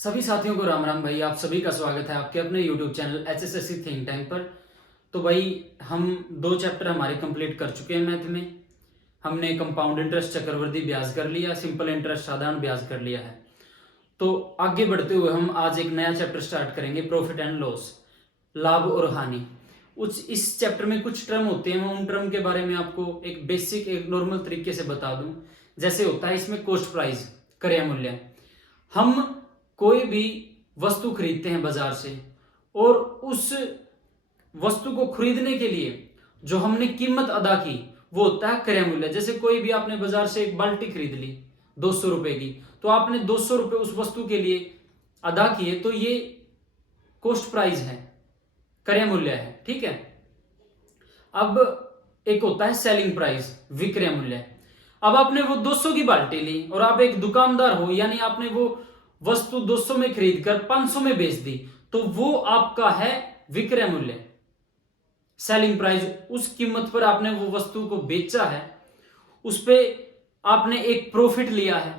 सभी साथियों को राम राम भाई। आप सभी का स्वागत है आपके अपने YouTube channel HSSC think tank पर। तो भाई हम 2 चैप्टर हमारे कंप्लीट कर चुके हैं मैथ में। हमने कंपाउंड इंटरेस्ट चक्रवृद्धि ब्याज कर लिया, सिंपल इंटरेस्ट साधारण ब्याज कर लिया है। तो आगे बढ़ते हुए हम आज एक नया चैप्टर स्टार्ट करेंगे, प्रॉफिट एंड लॉस, लाभ और हानि। इस चैप्टर में कुछ टर्म होते हैं, मैं उन टर्म के बारे में आपको एक बेसिक एक नॉर्मल तरीके से बता दूं। जैसे होता है इसमें कॉस्ट प्राइस, क्रय मूल्य। हम कोई भी वस्तु खरीदते हैं बाजार से और उस वस्तु को खरीदने के लिए जो हमने कीमत अदा की वो होता है क्रय मूल्य। जैसे कोई भी आपने बाजार से एक बाल्टी खरीद ली 200 रुपए की, तो आपने 200 रुपए उस वस्तु के लिए अदा किए, तो ये कॉस्ट प्राइस है, क्रय मूल्य है। ठीक है। अब एक होता है सेलिंग प्राइस, विक्रय मूल्य। अब आपने वो 200 की बाल्टी ली और आप एक दुकानदार हो, यानी आपने वो वस्तु 200 में खरीद कर 500 में बेच दी, तो वो आपका है विक्रय मूल्य, सेलिंग प्राइस। उस कीमत पर आपने वो वस्तु को बेचा है, उस पे आपने एक प्रॉफिट लिया है।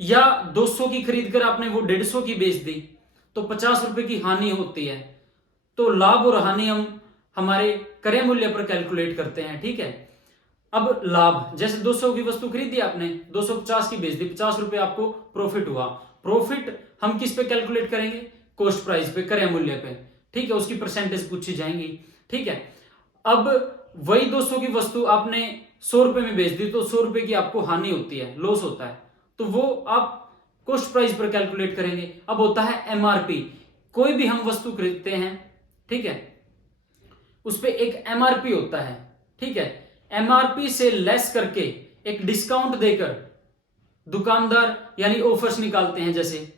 या 200 की खरीद कर आपने वो 150 की बेच दी, तो 50 रुपए की हानि होती है। तो लाभ और हानि हम हमारे क्रय मूल्य पर कैलकुलेट करते हैं। ठीक है। अब लाभ, जैसे 200 की वस्तु खरीदी आपने, 250 की बेच दी, 50 रुपए आपको प्रॉफिट हुआ। प्रॉफिट हम किस पे कैलकुलेट करेंगे? कॉस्ट प्राइस पे, क्रय मूल्य पे। ठीक है। उसकी परसेंटेज पूछी जाएंगी। ठीक है। अब वही 200 की वस्तु आपने 100 रुपए में बेच दी, तो 100 रुपए की आपको हानि होती है, लॉस होता है, तो वो आप कॉस्ट प्राइस पर कैलकुलेट करेंगे। अब होता है एमआरपी। कोई भी हम वस्तु खरीदते हैं, ठीक है, उस पर एक एमआरपी होता है। ठीक है। एमआरपी से लेस करके एक डिस्काउंट देकर दुकानदार यानी ऑफर्स निकालते हैं। जैसे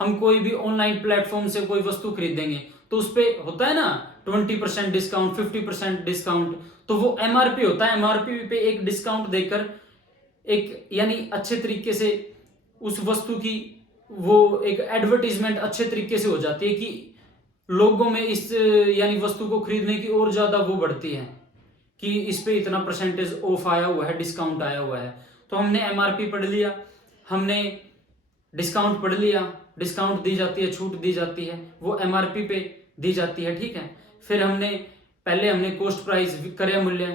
हम कोई भी ऑनलाइन प्लेटफॉर्म से कोई वस्तु खरीदेंगे तो उस पे होता है ना 20% डिस्काउंट, 50% डिस्काउंट, तो वो एमआरपी होता है। एमआरपी पे एक डिस्काउंट देकर एक यानी अच्छे तरीके से उस वस्तु की वो एक एडवर्टीजमेंट अच्छे तरीके से हो जाती है कि लोगों में इस यानी वस्तु को खरीदने की और ज्यादा वो बढ़ती है कि इस पे इतना परसेंटेज ऑफ आया हुआ है, डिस्काउंट आया हुआ है। तो हमने एमआरपी पढ़ लिया, हमने डिस्काउंट पढ़ लिया, डिस्काउंट दी जाती है, छूट दी जाती है, वो एमआरपी पे दी जाती है। ठीक है। फिर पहले हमने कॉस्ट प्राइस, क्रय मूल्य,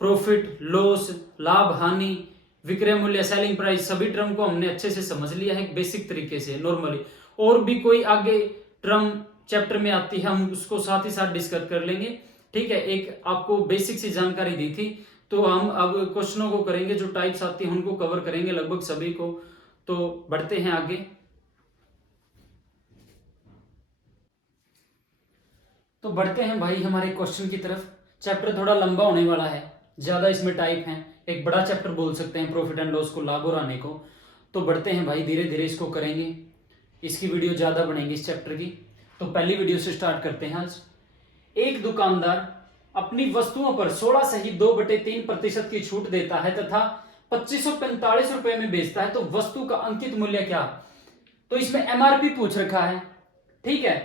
प्रॉफिट लॉस, लाभ हानि, विक्रय मूल्य, सेलिंग प्राइस, सभी टर्म को हमने अच्छे से समझ लिया है बेसिक तरीके से, नॉर्मली। और भी कोई आगे टर्म चैप्टर में आती है, हम उसको साथ ही साथ डिस्कस कर लेंगे। ठीक है। एक आपको बेसिक सी जानकारी दी थी, तो हम अब क्वेश्चनों को करेंगे, जो टाइप्स आती हैं उनको कवर करेंगे लगभग सभी को। तो बढ़ते हैं आगे। तो बढ़ते हैं भाई हमारे क्वेश्चन की तरफ। चैप्टर थोड़ा लंबा होने वाला है, ज्यादा इसमें टाइप हैं, एक बड़ा चैप्टर बोल सकते हैं प्रॉफिट एंड लॉस को, लाभ और हानि को। तो बढ़ते हैं भाई, धीरे धीरे इसको करेंगे, इसकी वीडियो ज्यादा बनेगी इस चैप्टर की। तो पहली वीडियो से स्टार्ट करते हैं आज। एक दुकानदार अपनी वस्तुओं पर 16 सही 2/3% की छूट देता है तथा 2545 रुपए में बेचता है, तो वस्तु का अंकित मूल्य क्या? तो इसमें एमआरपी पूछ रखा है। ठीक है।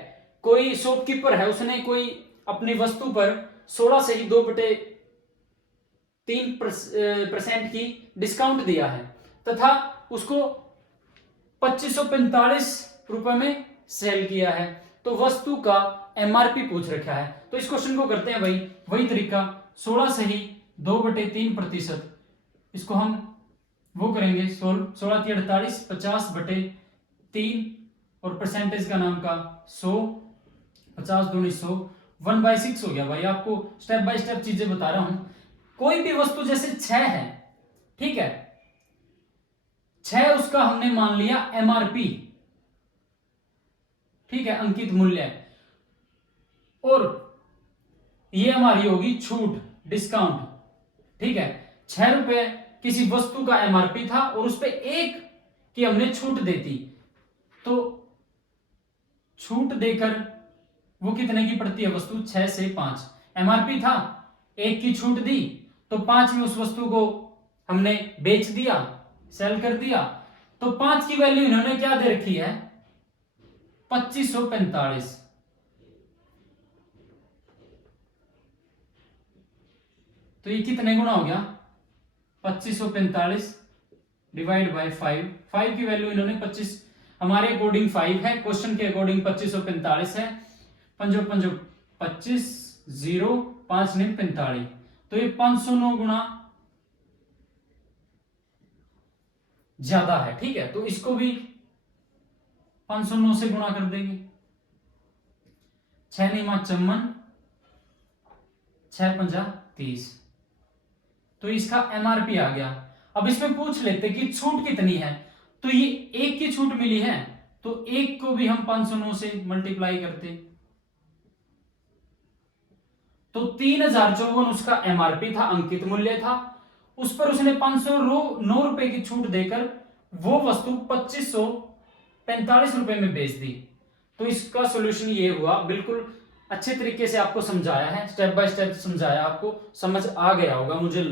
कोई शॉपकीपर है, उसने कोई अपनी वस्तु पर 16 सही 2/3% की डिस्काउंट दिया है तथा उसको 2545 रुपए में सेल किया है, तो वस्तु का एमआरपी पूछ रखा है। तो इस क्वेश्चन को करते हैं भाई वही तरीका, 16 सही 2/3%, इसको हम वो करेंगे सोल्व। 16 × 48, 50/3 और परसेंटेज का नाम का 100, 50 दूनी 100, 1/6 हो गया भाई। आपको स्टेप बाय स्टेप चीजें बता रहा हूं। कोई भी वस्तु जैसे 6 है, ठीक है, 6 उसका हमने मान लिया एमआरपी, ठीक है, अंकित मूल्य, और ये हमारी होगी छूट, डिस्काउंट। ठीक है। 6 रुपए किसी वस्तु का एमआरपी था और उस पर 1 की हमने छूट देती, तो छूट देकर वो कितने की पड़ती है वस्तु? 6 से 5। एमआरपी था, 1 की छूट दी, तो 5 में उस वस्तु को हमने बेच दिया, सेल कर दिया, तो 5 की वैल्यू इन्होंने क्या दे रखी है? 2545। तो ये कितने गुना हो गया? 2545 डिवाइड बाय 5। 5 की वैल्यू इन्होंने हमारे अकॉर्डिंग 5 है, क्वेश्चन के अकॉर्डिंग 2545 है। पंजो पंजो 25, 0, 5 9 45, तो ये 509 गुना ज्यादा है। ठीक है, तो इसको भी 509 से गुणा कर देंगे। 6 9 54, 6 5 30, तो इसका एमआरपी आ गया। अब इसमें पूछ लेते कि छूट कितनी है, तो ये 1 की छूट मिली है, तो 1 को भी हम 509 से मल्टीप्लाई करते, तो 3054 उसका एमआरपी था, अंकित मूल्य था। उस पर उसने 509 रुपए की छूट देकर वो वस्तु 2545 रुपए में बेच दी। तो इसका सॉल्यूशन ये हुआ। बिल्कुल अच्छे तरीके से आपको समझाया है, स्टेप बाय स्टेप समझाया, आपको समझ आ गया होगा, मुझे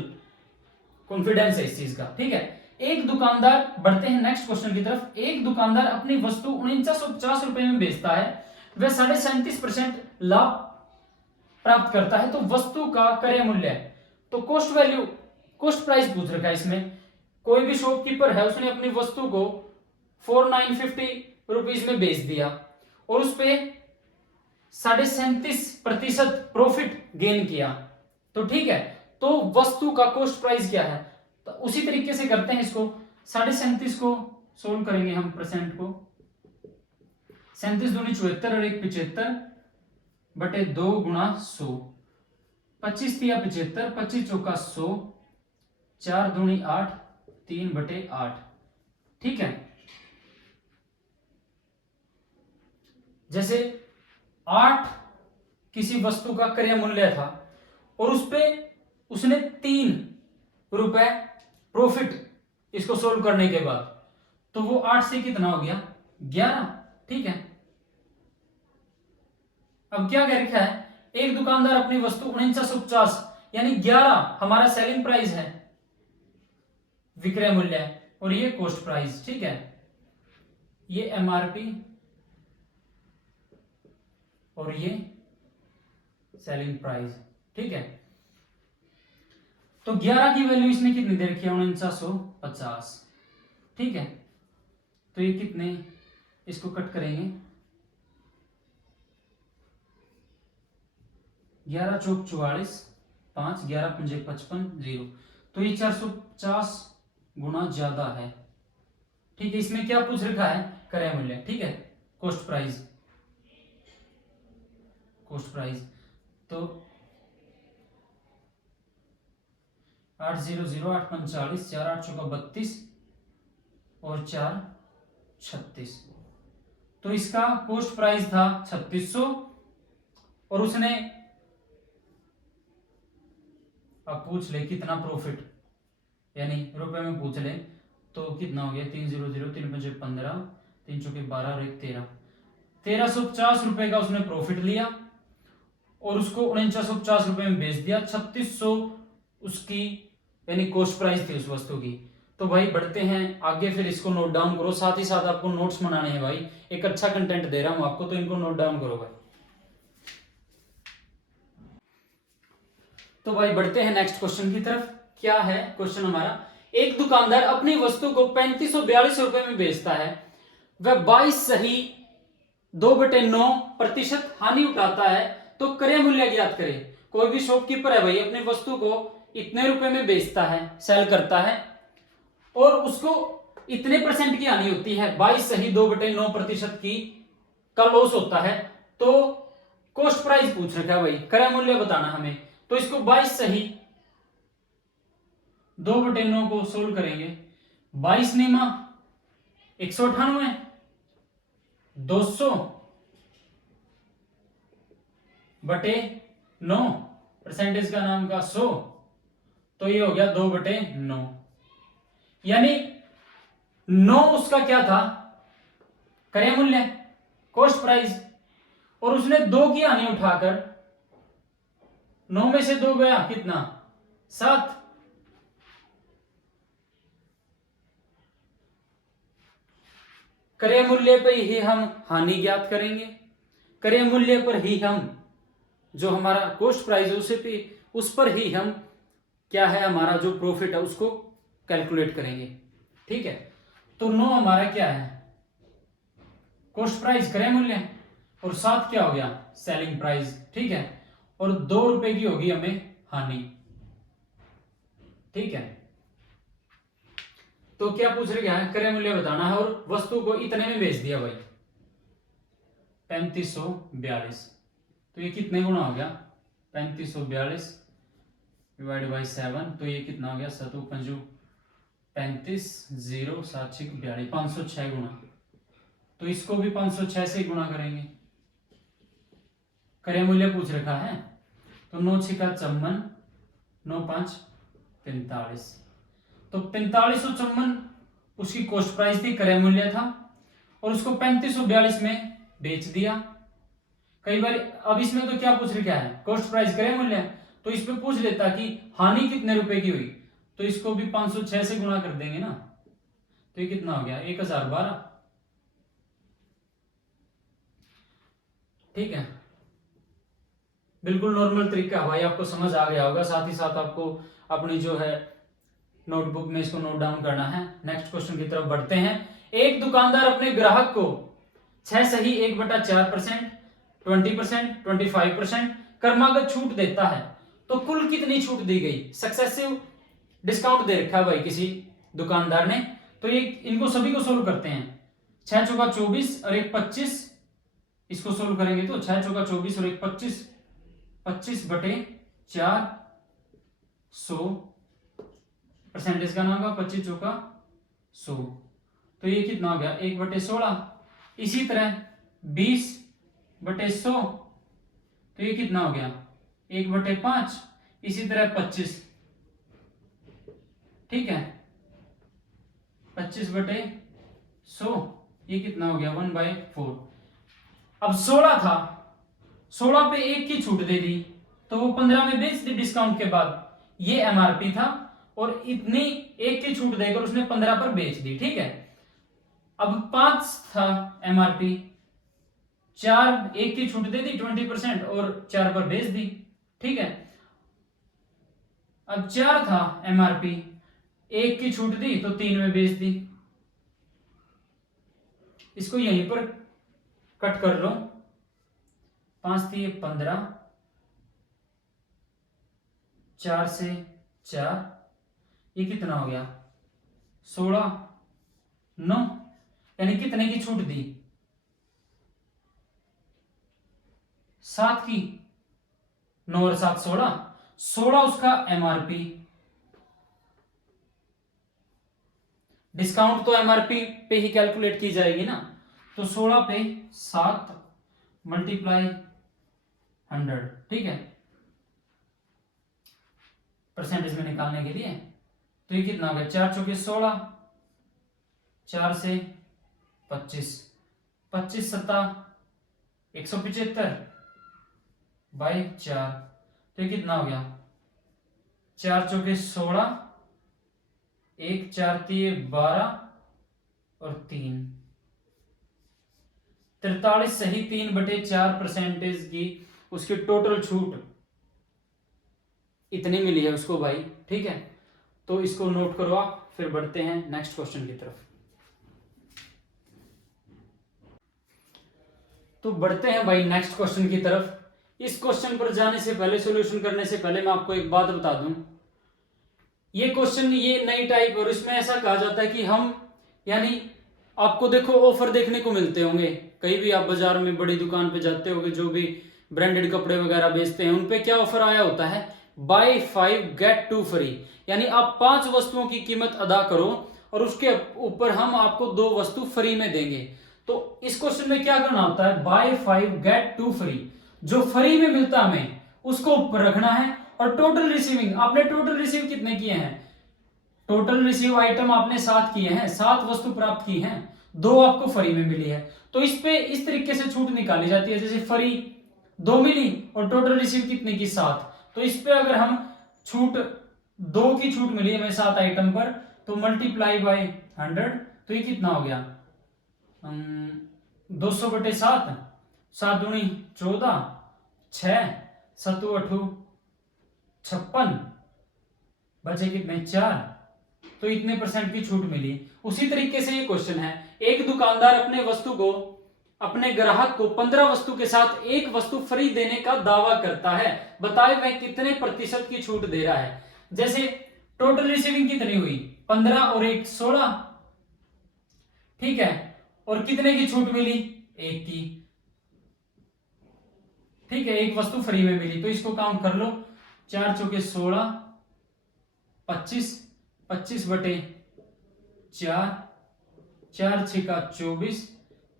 कॉन्फिडेंस है इस चीज का। ठीक है, एक दुकानदार, बढ़ते हैं नेक्स्ट क्वेश्चन की तरफ। एक दुकानदार अपनी वस्तु 4950 रुपए में बेचता है, वह 37.5% लाभ प्राप्त करता है, तो वस्तु का क्रय मूल्य, तो कॉस्ट वैल्यू, कॉस्ट प्राइस पूछ रखा है इसमें। कोई भी शॉपकीपर है, उसने अपनी वस्तु को 4950 रुपीज में बेच दिया और उस पे 37.5% प्रॉफिट गेन किया, तो ठीक है, तो वस्तु का कॉस्ट प्राइस क्या है। तो उसी तरीके से करते हैं इसको, 37.5 को सोल्व करेंगे हम, परसेंट को, 37 दूनी 74 और 1 75 बटे 2 गुणा 100, 25 तिया 75, 25 चौका 100, 4 दूनी 8, 3 बटे 8। ठीक है, जैसे 8 किसी वस्तु का क्रय मूल्य था और उस पे उसने 3 रुपए प्रॉफिट, इसको सोल्व करने के बाद, तो वो 8 से कितना हो गया, 11। ठीक है, अब क्या कह रखा है, एक दुकानदार अपनी वस्तु 4950 यानी 11 हमारा सेलिंग प्राइस है, विक्रय मूल्य है, और ये कॉस्ट प्राइस। ठीक है, ये एमआरपी और ये सेलिंग प्राइस। ठीक है, तो 11 की वैल्यू इसने कितनी दे रखी है, 4950। ठीक है, तो ये कितने, इसको कट करेंगे, 11 चौक 44, 5, 11 पंजे 55, 0, तो ये 450 गुना ज्यादा है। ठीक है, इसमें क्या पूछ रखा है, क्रय मूल्य। ठीक है, कॉस्ट प्राइस, कॉस्ट प्राइस, तो 800, 8 45, 4 8 चौका 32 और 4 36, तो इसका कॉस्ट प्राइस था 3600 और उसने, अब पूछ ले कितना प्रॉफिट, यानी रुपए में पूछ ले, तो कितना हो गया, 300, 3 पंजे 15, 3 चौके 12 और 1 13, 1350 रुपए का उसने प्रॉफिट लिया और उसको 4950 रुपए में बेच दिया। 3600 उसकी यानी कॉस्ट प्राइस थी उस वस्तु की। तो भाई बढ़ते हैं आगे, फिर इसको नोट डाउन करो, साथ ही साथ आपको नोट्स बनाने हैं भाई, एक अच्छा कंटेंट दे रहा हूं आपको, तो इनको नोट डाउन करो भाई। तो भाई बढ़ते हैं नेक्स्ट क्वेश्चन की तरफ। क्या है क्वेश्चन हमारा, एक दुकानदार अपनी वस्तु को 3542 रुपए में बेचता है, वह 22 सही 2/9% हानि उठाता है, तो क्रय मूल्य ज्ञात करें। कोई भी शॉपकीपर है भाई, अपनी वस्तु को इतने रुपए में बेचता है, सेल करता है, और उसको इतने परसेंट की हानि होती है, 22 सही 2/9% की का लॉस होता है, तो कॉस्ट प्राइस पूछ रखा है भाई, क्रय मूल्य बताना हमें। तो इसको 22 सही 2/9 को सोल्व करेंगे, 22 निमा 198, 200 बटे 9, परसेंटेज का नाम का 100, तो ये हो गया 2/9, यानी 9 उसका क्या था, क्रय मूल्य, कॉस्ट प्राइस, और उसने 2 की हानि उठाकर 9 में से 2 गया कितना, 7, क्रय मूल्य पर ही हम हानि ज्ञात करेंगे, क्रय मूल्य पर ही हम जो हमारा कॉस्ट प्राइस है उसे भी, उस पर ही हम क्या है हमारा जो प्रॉफिट है उसको कैलकुलेट करेंगे। ठीक है, तो 9 हमारा क्या है, कॉस्ट प्राइस क्रय मूल्य, और 7 क्या हो गया सेलिंग प्राइस, ठीक है, और 2 रुपए की होगी हमें हानि, ठीक है। तो क्या पूछ रहे क्या है, क्रय मूल्य बताना है और वस्तु को इतने में बेच दिया भाई 3542, तो ये कितने गुना हो गया 3542 डिवाइड बाई 7, तो ये कितना हो गया 7 पंजू 35 0 7 6 42 506 गुना, तो इसको भी 506 से गुना करेंगे, क्रय मूल्य पूछ रखा है, तो 9 6 54 9 5 45, तो 4554 उसकी कॉस्ट प्राइस थी, क्रय मूल्य था, और उसको 3542 में बेच दिया। कई बार अब इसमें तो क्या पूछ रहे क्या है, कॉस्ट प्राइस क्रय मूल्य, तो इसमें पूछ लेता कि हानि कितने रुपए की हुई, तो इसको भी 506 से गुणा कर देंगे ना, तो ये कितना हो गया 1012, ठीक है। बिल्कुल नॉर्मल तरीका भाई, आपको समझ आ गया होगा, साथ ही साथ आपको अपनी जो है नोटबुक में इसको नोट डाउन करना है। नेक्स्ट क्वेश्चन की तरफ बढ़ते हैं। एक दुकानदार अपने ग्राहक को 6 सही 1/4%, 20%, 25% क्रमागत छूट देता है, तो कुल कितनी छूट दी गई, सक्सेसिव डिस्काउंट दे रखा है भाई किसी दुकानदार ने, तो ये इनको सभी को सोल्व करते हैं। 6 चौका 24 और 1 25, इसको सोल्व करेंगे तो 6 चौका 24 और 1 25, 25/4 100, परसेंटेज का नाम का 25 चौका 100, तो ये कितना हो गया 1/16। इसी तरह 20/100, तो ये कितना हो गया 1/5। इसी तरह 25, ठीक है, 25/100, ये कितना हो गया 1/4। अब 16 था, 16 पे 1 की छूट दे दी, तो वो 15 में बेच दी डिस्काउंट के बाद, ये एमआरपी था, और इतनी 1 की छूट देकर उसने 15 पर बेच दी, ठीक है। अब 5 था एमआरपी, 4 1 की छूट दे दी 20% और 4 पर बेच दी, ठीक है। अब 4 था एमआरपी, 1 की छूट दी तो 3 में बेच दी, इसको यहीं पर कट कर लो, 5 थी 15, 4 से 4, ये कितना हो गया 16, 9, यानी कितने की छूट दी 7 की, 9 और 7 16, 16 उसका एमआरपी, डिस्काउंट तो एमआरपी पे ही कैलकुलेट की जाएगी ना, तो 16 पे 7 मल्टीप्लाई 100, ठीक है, परसेंटेज में निकालने के लिए, तो ये कितना हो गया 4 चौके 16, 4 से 25, 25 सत्ता 175 बाई 4, तो ये कितना हो गया 4 चौके 16, 1 4 3 12 और 3, 43 सही 3/4 परसेंटेज की उसकी टोटल छूट इतनी मिली है उसको भाई, ठीक है। तो इसको नोट करो आप, फिर बढ़ते हैं नेक्स्ट क्वेश्चन की तरफ। तो बढ़ते हैं भाई नेक्स्ट क्वेश्चन की तरफ। इस क्वेश्चन पर जाने से पहले, सॉल्यूशन करने से पहले मैं आपको एक बात बता दूं, ये क्वेश्चन ये नई टाइप, और इसमें ऐसा कहा जाता है कि हम, यानी आपको देखो ऑफर देखने को मिलते होंगे, कहीं भी आप बाजार में बड़ी दुकान पे जाते होंगे, जो भी ब्रांडेड कपड़े वगैरह बेचते हैं, उनपे क्या ऑफर आया होता है, बाय 5 गेट 2 फ्री, यानी आप 5 वस्तुओं की कीमत अदा करो और उसके ऊपर हम आपको 2 वस्तु फ्री में देंगे। तो इस क्वेश्चन में क्या करना होता है, बाय 5 गेट 2 फ्री, जो फ्री में मिलता हमें उसको ऊपर रखना है, और टोटल रिसीविंग, आपने टोटल रिसीव कितने किए हैं, टोटल रिसीव आइटम आपने 7 किए हैं, 7 वस्तु प्राप्त की हैं, 2 आपको फ्री में मिली है, तो इस पे इस तरीके से छूट निकाली जाती है, जैसे फ्री 2 मिली और टोटल रिसीव कितने की 7, तो इस पे अगर हम छूट 2 की छूट मिली हमें 7 आइटम पर, तो मल्टीप्लाई बाय 100, तो ये कितना हो गया 200/7, 7 दूनी 14, 6 7 8 56, बचे कितने 4, तो इतने परसेंट की छूट मिली। उसी तरीके से ये क्वेश्चन है, एक दुकानदार अपने वस्तु को अपने ग्राहक को 15 वस्तु के साथ एक वस्तु फ्री देने का दावा करता है, बताए वह कितने प्रतिशत की छूट दे रहा है। जैसे टोटल रिसीविंग कितनी हुई, 15 और 1 16, ठीक है, और कितने की छूट मिली, 1 की, ठीक है, एक वस्तु फ्री में मिली। तो इसको काउंट कर लो, 4 चौके 16, 25, 25 बटे 4, 4 6 का 24,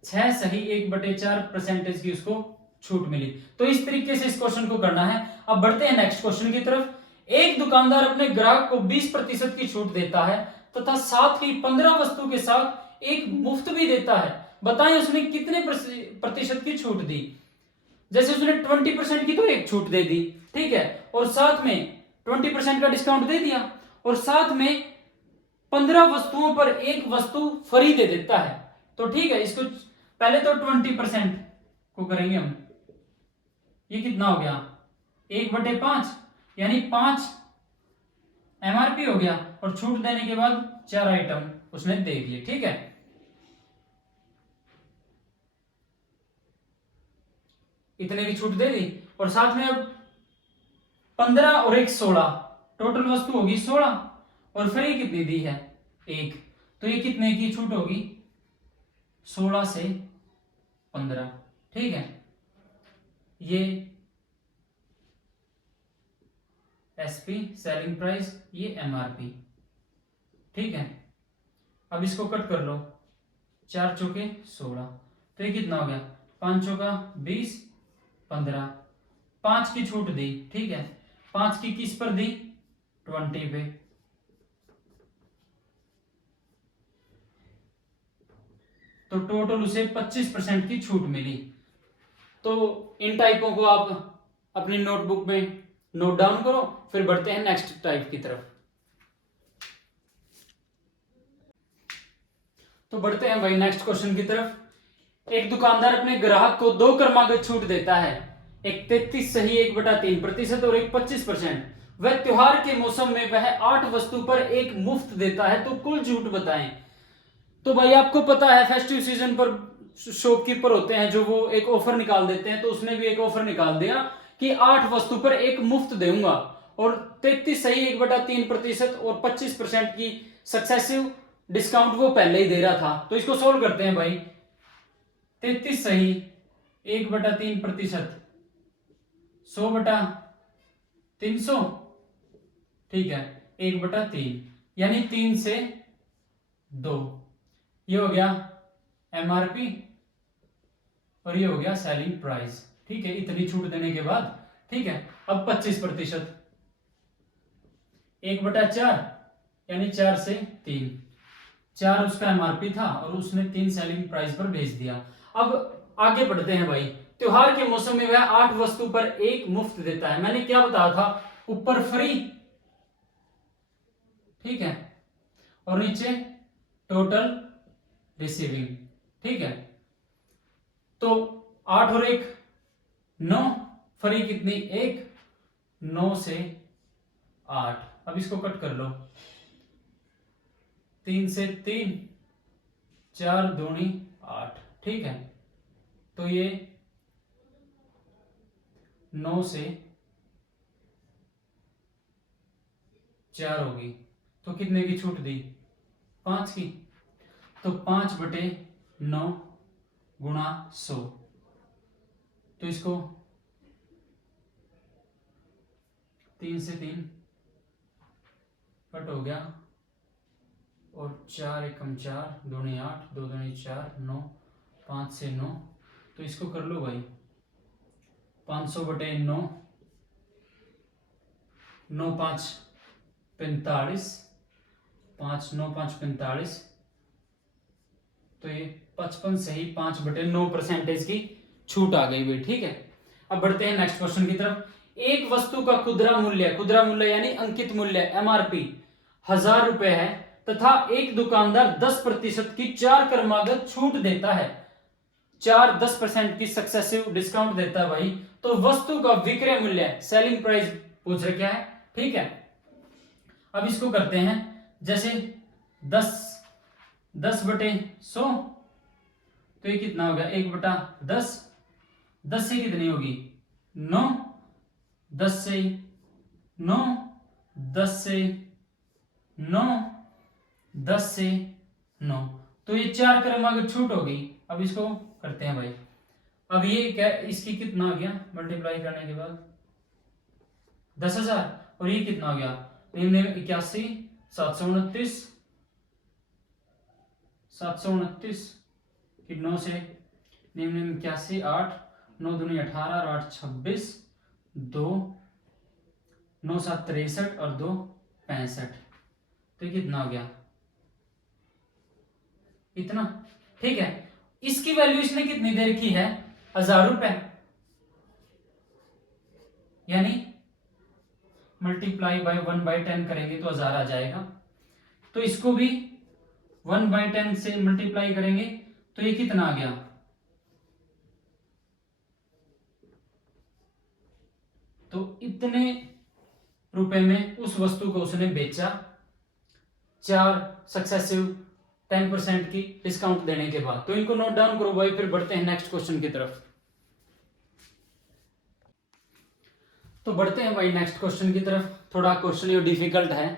6 सही 1/4% की उसको छूट मिली। तो इस तरीके से इस क्वेश्चन को करना है। अब बढ़ते हैं नेक्स्ट क्वेश्चन की तरफ। एक दुकानदार अपने ग्राहक को 20% की छूट देता है तथा साथ ही 15 वस्तु के साथ एक मुफ्त भी देता है, बताएं उसने कितने प्रतिशत की छूट दी। जैसे उसने 20% की तो एक छूट दे दी, ठीक है, और साथ में 20% का डिस्काउंट दे दिया, और साथ में 15 वस्तुओं पर एक वस्तु फ्री दे देता है। तो ठीक है, इसको पहले तो 20% को करेंगे हम। ये कितना हो गया, 1/5, यानी 5 एमआरपी हो गया, और छूट देने के बाद 4 आइटम उसने दे दिए, ठीक है। इतने की छूट दे दी, और साथ में अब 15 और 1 16, टोटल वस्तु होगी 16, और फ्री कितनी दी है, 1। तो ये कितने की छूट होगी, 16 से 15, ठीक है। ये एसपी सेलिंग प्राइस, ये एमआरपी, ठीक है। अब इसको कट कर लो, 4 चौके 16, तो ये कितना हो गया, 5 चौका 20, 15, 5 की छूट दी, ठीक है। 5 की किस पर दी, 20 पे, तो टोटल उसे 25% की छूट मिली। तो इन टाइपों को आप अपनी नोटबुक में नोट डाउन करो। फिर बढ़ते हैं नेक्स्ट टाइप की तरफ। तो बढ़ते हैं भाई नेक्स्ट क्वेश्चन की तरफ। एक दुकानदार अपने ग्राहक को 2 क्रमागत छूट देता है, एक 33 सही 1/3% और एक 25%। वह त्योहार के मौसम में वह 8 वस्तु पर एक मुफ्त देता है, तो कुल छूट बताएं। तो भाई आपको पता है फेस्टिव सीजन पर शॉपकीपर होते हैं जो वो एक ऑफर निकाल देते हैं, तो उसने भी एक ऑफर निकाल दिया कि 8 वस्तु पर एक मुफ्त दूंगा, और 33 सही 1/3% और 25% की सक्सेसिव डिस्काउंट वो पहले ही दे रहा था। तो इसको सोल्व करते हैं भाई। 33 सही 1/3%, 100/300, ठीक है, 1/3, यानी 3 से 2। ये हो गया एमआरपी और ये हो गया सेलिंग प्राइस, ठीक है, इतनी छूट देने के बाद, ठीक है। अब 25%, 1/4, यानी 4 से 3, 4 उसका एमआरपी था और उसने 3 सेलिंग प्राइस पर भेज दिया। अब आगे बढ़ते हैं भाई। त्योहार के मौसम में वह 8 वस्तु पर एक मुफ्त देता है। मैंने क्या बताया था, ऊपर फ्री, ठीक है, और नीचे टोटल रिसीविंग, ठीक है। तो 8 और 1 9, फ्री कितनी, 1, 9 से 8। अब इसको कट कर लो, 3 से 3, 4 दूनी 8, ठीक है। तो ये 9 से 4 होगी, तो कितने की छूट दी, 5 की। तो 5/9 गुणा 100, तो इसको 3 से 3 कट हो गया, और 4 एकम 4, दूनी 8, 2 दूनी 4, 9, 5 से 9, तो इसको कर लो भाई, 500/9, 9 5 45, 5 9 5 45, तो ये 55 सही 5/9% की छूट आ गई भाई, ठीक है। अब बढ़ते हैं नेक्स्ट क्वेश्चन की तरफ। एक वस्तु का खुदरा मूल्य यानी अंकित मूल्य एमआरपी 1000 रुपए है तथा एक दुकानदार 10% की 4 क्रमागत छूट देता है, 10% की सक्सेसिव डिस्काउंट देता है भाई। तो वस्तु का विक्रय मूल्य सेलिंग प्राइस पूछ रखा है, ठीक है। अब इसको करते हैं, जैसे 10/100, तो ये कितना हो गया 1/10। 10 से कितनी होगी 9, 10 से 9, 10 से 9, 10 से 9, तो ये 4 क्रमांक छूट हो गई। अब इसको करते हैं भाई। अब ये क्या, इसकी कितना हो गया मल्टीप्लाई करने के बाद 10,000, और ये कितना हो गया 81, 729, 729 कि 9 से 81, 8, 9 दूनी 18 और 8 26, 2, 9 7 63 और 2 65, तो ये कितना हो गया इतना। ठीक है, इसकी वैल्यू इसने कितनी देर की है 1000 रुपए, यानी मल्टीप्लाई बाय 1/10 करेंगे तो 1000 आ जाएगा। तो इसको भी 1/10 से मल्टीप्लाई करेंगे तो ये कितना आ गया, तो इतने रुपए में उस वस्तु को उसने बेचा 4 सक्सेसिव 10% की डिस्काउंट देने के बाद। तो इनको नोट डाउन करो भाई, फिर बढ़ते हैं नेक्स्ट क्वेश्चन की तरफ। तो बढ़ते हैं भाई नेक्स्ट क्वेश्चन की तरफ। थोड़ा क्वेश्चन ये डिफिकल्ट है।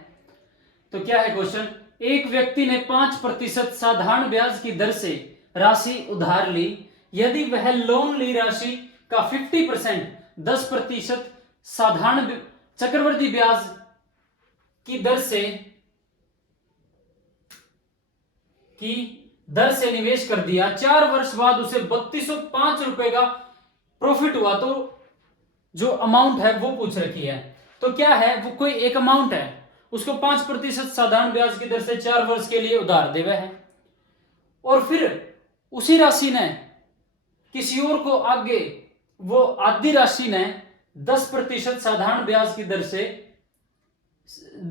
तो क्या है क्वेश्चन, एक व्यक्ति ने 5% साधारण ब्याज की दर से राशि उधार ली। यदि वह लोन ली राशि का 50% 10% साधारण चक्रवृद्धि ब्याज की दर से निवेश कर दिया, 4 वर्ष बाद उसे 3205 रुपए का प्रॉफिट हुआ। तो जो अमाउंट है वो पूछ रखी है। तो क्या है, वो कोई एक अमाउंट है, उसको 5% साधारण ब्याज की दर से 4 वर्ष के लिए उधार देवे है, और फिर उसी राशि ने किसी और को आगे वो आधी राशि ने 10% साधारण ब्याज की दर से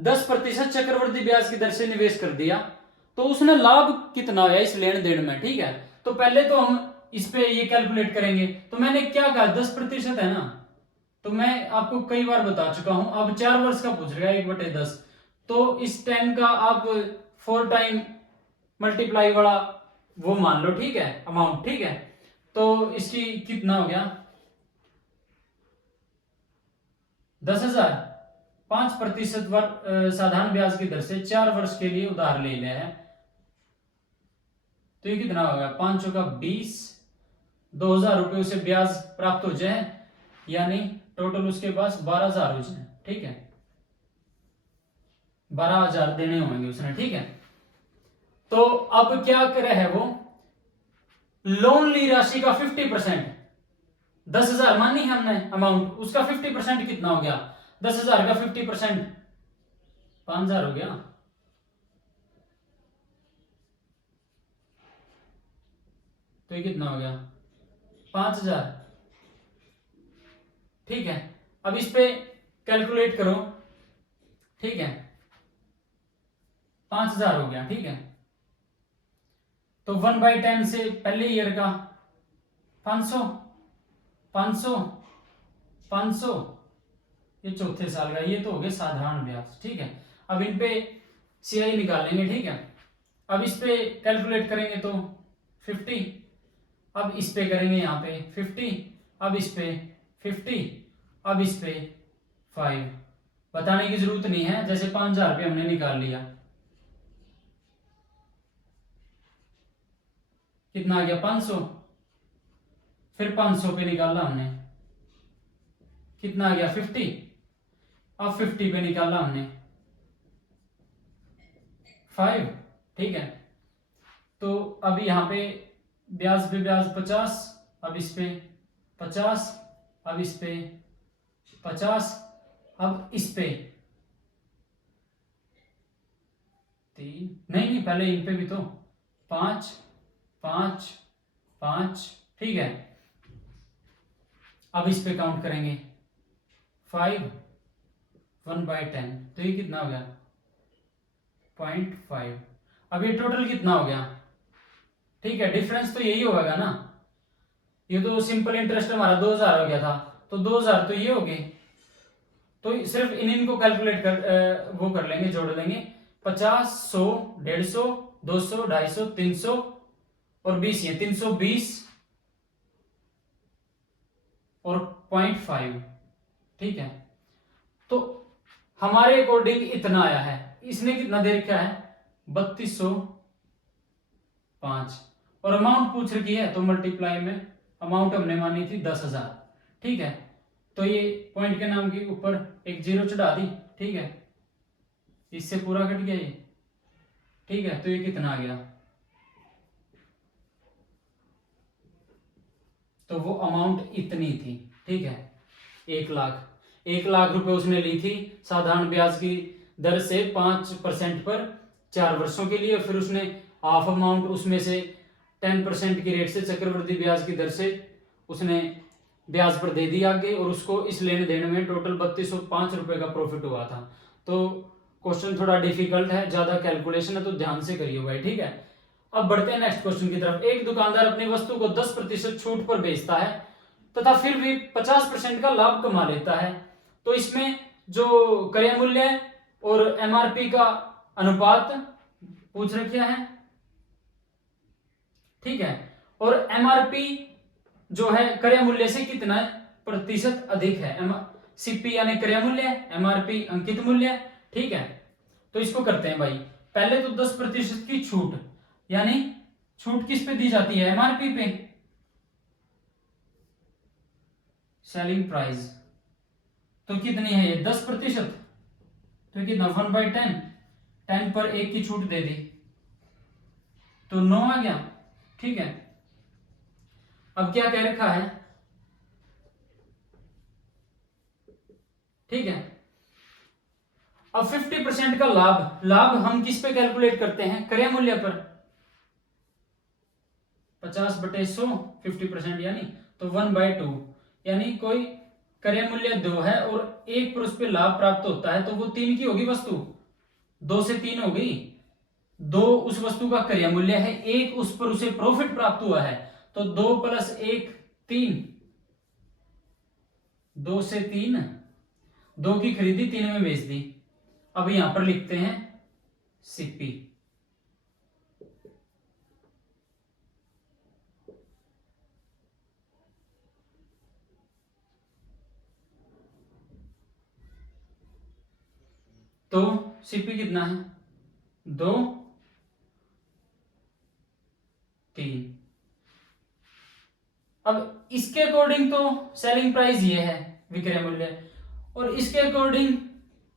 10% चक्रवृद्धि ब्याज की दर से निवेश कर दिया। तो उसने लाभ कितना हुआ इस लेन देन में। ठीक है, तो पहले तो हम इस पे ये कैलकुलेट करेंगे। तो मैंने क्या कहा 10% है ना, तो मैं आपको कई बार बता चुका हूं। अब 4 वर्ष का पूछ रहा है 1/10, तो इस 10 का आप 4 टाइम मल्टीप्लाई वाला वो मान लो, ठीक है, अमाउंट। ठीक है, तो इसकी कितना हो गया 10,000। 5% साधारण ब्याज की दर से 4 वर्ष के लिए उधार ले लिया है, तो ये कितना होगा 5 का 20, 2,000 रुपए उसे ब्याज प्राप्त हो जाए, यानी टोटल उसके पास 12,000 हो जाए। ठीक है, 12,000 देने होंगे उसने। ठीक है, तो अब क्या करे है वो, लोन ली राशि का 50%, 10,000 मानी है हमने अमाउंट, उसका 50% कितना हो गया 10,000 का 50% 5,000 हो गया। तो ये कितना हो गया 5,000। ठीक है, अब इस पे कैलकुलेट करो। ठीक है, 5,000 हो गया। ठीक है, तो 1/10 से पहले ईयर का 500, 500, 500, ये चौथे साल का, ये तो हो गया साधारण ब्याज। ठीक है, अब इन पे सीआई निकालेंगे। ठीक है, अब इस पे कैलकुलेट करेंगे तो 50, अब इस पे करेंगे यहाँ पे 50, अब इस पे 50, अब इस पे 5। बताने की जरूरत नहीं है, जैसे 5,000 रुपये हमने निकाल लिया, कितना आ गया 500, फिर 500 पे निकाला हमने, कितना आ गया 50, अब 50 पे निकाला हमने 5। ठीक है, तो अब यहाँ पे ब्याज पे ब्याज 50, अब इस पे 50, अब इस पे 50, अब इस पे 3, नहीं पहले इन पे भी तो 5, 5, 5। ठीक है, अब इस पे काउंट करेंगे 5, 1/10, तो ये कितना हो गया 0.5। अब ये टोटल कितना हो गया। ठीक है, डिफरेंस तो यही होगा ना, ये तो सिंपल इंटरेस्ट हमारा 2,000 हो गया था, तो 2,000 तो ये हो गए। तो सिर्फ इनको कैलकुलेट कर वो कर लेंगे, जोड़ लेंगे 50, 100, 150, 200, 250, 300 और 20 ये 320 और 0.5, ठीक है। तो हमारे अकॉर्डिंग इतना आया है, इसने कितना दे रखा है 3205, और अमाउंट पूछ रखी है तो मल्टीप्लाई में अमाउंट हमने मानी थी 10,000, ठीक है। तो ये पॉइंट के नाम के ऊपर एक जीरो चढ़ा दी, ठीक है, इससे पूरा कट गया ये, ठीक है। तो ये कितना आ गया, तो वो अमाउंट इतनी थी, ठीक है, 1 लाख रुपए उसने ली थी साधारण ब्याज की दर से 5% पर 4 वर्षों के लिए। फिर उसने हाफ अमाउंट उसमें से 10% की रेट से चक्रवृद्धि ब्याज की दर से उसने ब्याज पर दे दिया आगे, और उसको इस लेन देन में टोटल 3205 रुपए का प्रॉफिट हुआ था। तो क्वेश्चन थोड़ा डिफिकल्ट है, ज्यादा कैलकुलेशन है, तो ध्यान से करिए भाई, ठीक है। अब बढ़ते हैं नेक्स्ट क्वेश्चन की तरफ। एक दुकानदार अपनी वस्तु को 10% छूट पर बेचता है तथा फिर भी 50% का लाभ कमा लेता है, तो इसमें जो क्रय मूल्य और एमआरपी का अनुपात पूछ रखा है, ठीक है। और एमआरपी जो है क्रय मूल्य से कितना प्रतिशत अधिक है, सीपी यानी क्रय मूल्य, एमआरपी अंकित मूल्य, ठीक है। तो इसको करते हैं भाई, पहले तो 10% की छूट, यानी छूट किस पे दी जाती है, एमआरपी पे, सेलिंग प्राइस। तो कितनी है ये 10%, तो कितना 1/10, 10 पर 1 की छूट दे दी तो 9 आ गया, ठीक है। अब क्या कह रखा है, ठीक है। अब 50% का लाभ हम किस पे कैलकुलेट करते हैं, क्रय मूल्य पर, 50/100 50%, यानी तो 1/2, यानी कोई क्रय मूल्य 2 है और 1 पर उस पर लाभ प्राप्त होता है, तो वो 3 की होगी वस्तु, 2 से 3 हो गई। 2 उस वस्तु का क्रय मूल्य है, 1 उस पर उसे प्रॉफिट प्राप्त हुआ है, तो 2 + 1 3, 2 से 3, 2 की खरीदी 3 में बेच दी। अब यहां पर लिखते हैं सीपी, तो सीपी कितना है 2 3। अब इसके अकॉर्डिंग तो सेलिंग प्राइस ये है विक्रय मूल्य, और इसके अकॉर्डिंग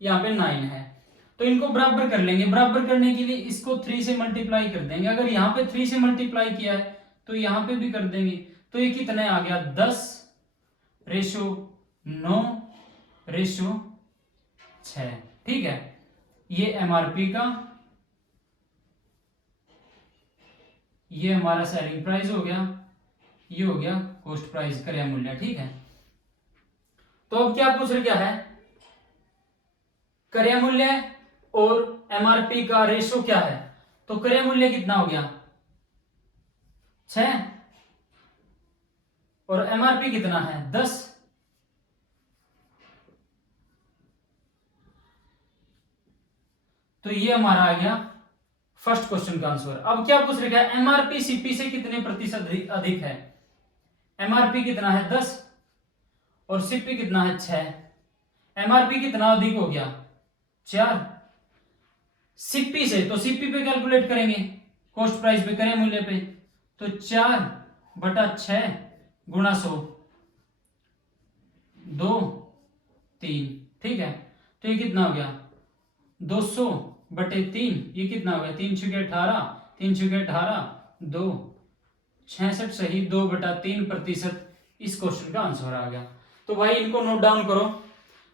यहाँ पे 9 है, तो इनको बराबर कर लेंगे। बराबर करने के लिए इसको 3 से मल्टीप्लाई कर देंगे, अगर यहाँ पे 3 से मल्टीप्लाई किया है तो यहाँ पे भी कर देंगे, तो ये कितने आ गया 10:9:6, ठीक है। ये एमआरपी का, ये हमारा सेलिंग प्राइस हो गया, ये हो गया कॉस्ट प्राइस क्रय मूल्य, ठीक है। तो अब क्या पूछ रहे, क्या है क्रय मूल्य और एमआरपी का रेशो क्या है, तो क्रय मूल्य कितना हो गया 6 और एमआरपी कितना है 10, तो ये हमारा आ गया फर्स्ट क्वेश्चन का आंसर। अब क्या पूछ रहे, एमआरपी सीपी से कितने प्रतिशत अधिक है, एमआरपी कितना है 10 और सीपी कितना है 6, एमआरपी कितना अधिक हो गया 4, सीपी से, तो सीपी पे कैलकुलेट करेंगे कॉस्ट प्राइस पे, क्रय मूल्य पे, तो 4/6 गुणा 100 2 3, ठीक है। तो ये कितना हो गया 200/3, ये कितना हो गया 3 × 18, 3 × 18 2 66, सही 2/3% इस क्वेश्चन का आंसर आ गया। तो भाई इनको नोट डाउन करो,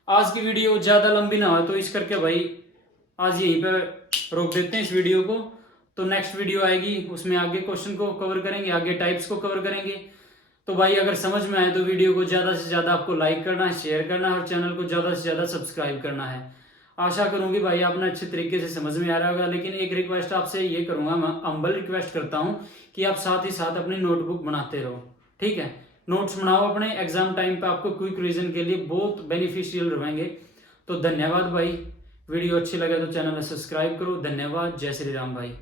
आज की वीडियो ज्यादा लंबी ना हो, तो इस करके भाई आज यहीं पे रोक देते हैं इस वीडियो को। तो नेक्स्ट वीडियो आएगी, उसमें आगे क्वेश्चन को कवर करेंगे, आगे टाइप्स को कवर करेंगे। तो भाई अगर समझ में आए तो वीडियो को ज़्यादा से ज़्यादा आपको लाइक करना है, शेयर करना है और चैनल को ज़्यादा से ज़्यादा सब्सक्राइब करना है। आशा करूंगी भाई आपने अच्छे तरीके से समझ में आ रहा होगा, लेकिन एक रिक्वेस्ट आपसे ये करूंगा, मैं हम्बल रिक्वेस्ट करता हूँ कि आप साथ ही साथ अपनी नोटबुक बनाते रहो, ठीक है। नोट्स बनाओ अपने, एग्जाम टाइम पे आपको क्विक रिवीजन के लिए बहुत बेनिफिशियल रहेंगे। तो धन्यवाद भाई, वीडियो अच्छी लगे तो चैनल सब्सक्राइब करो। धन्यवाद, जय श्री राम भाई।